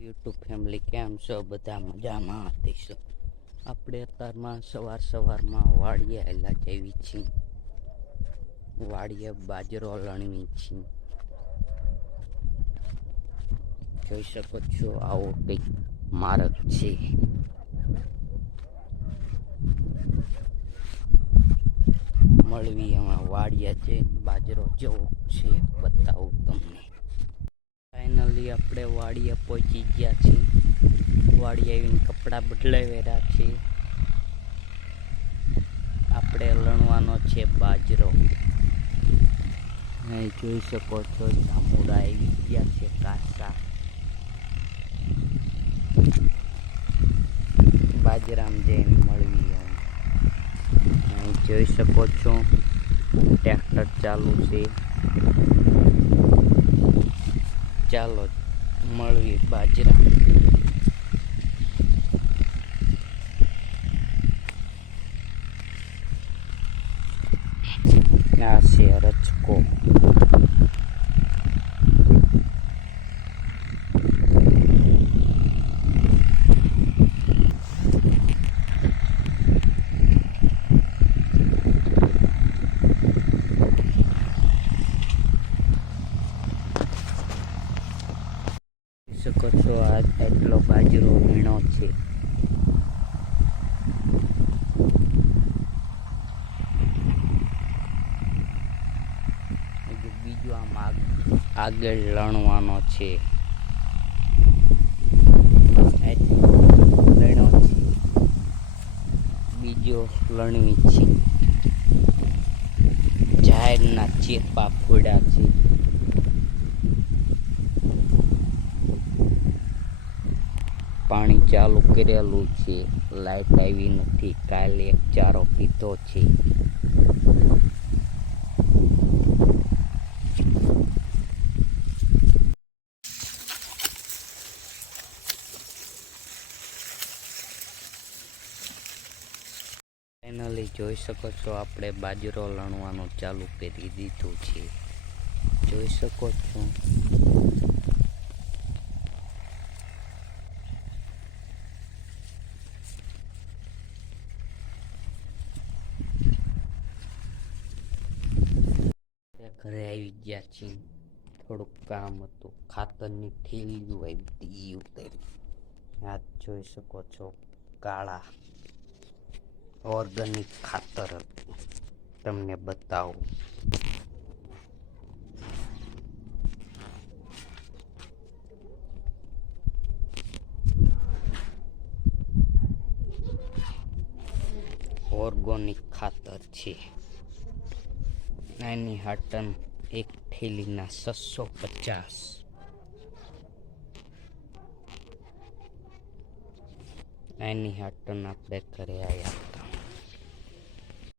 YouTube family કેમ છો? બધા મજામાં હતીશો આપણે અત્યારમાં સવાર સવારમાં વાડીએ હેલા જેવી છીએ. વાડીએ બાજરો લણવી છીએ. જોઈ શકો છો આવો કંઈક માર્ગ છે. મળવી એમાં વાડિયા છે બાજરો જેવો છે. બતાવું તમને. ફાઇનલી આપણે વાડીએ પહોંચી ગયા છીએ. વાડીએ આવીને કપડાં બદલાવેરા છે આપણે લણવાનો છે બાજરો. અહીં જોઈ શકો છો, ચામુડા આવી ગયા છે કાસા બાજરામ જઈને મળવી અહીં જોઈ શકો છો, ટ્રેક્ટર ચાલુ છે. ચાલો મળવી બાજરા. આ છે રચકો જોઈ શકો છો, આ એટલો બાજરો વીણો છે. બીજો આમ આગ- આગળ લણવાનો છે. છે. બીજો લણવી છે. જાહેરના ચેપા ફોડા છે. પાણી ચાલુ કરેલું છે. લાઈટ આવી નથી. કાલે એક ચારો પીધો છે. ફાઇનલી જોઈ શકો છો આપણે બાજરો લણવાનું ચાલુ કરી દીધું છે. જોઈ શકો છો. ઘરે આવી ગયા છીએ. થોડુંક કામ હતું. ખાતરની થેલીઓ આવી ઉતરી. આ જોઈ શકો છો, કાળા ઓર્ગેનિક ખાતર હતું. તમને બતાવું. ઓર્ગોનિક ખાતર છે. એની હાટન એક થેલીના છસો પચાસ. એની હાટન આપણે કરી આવ્યા.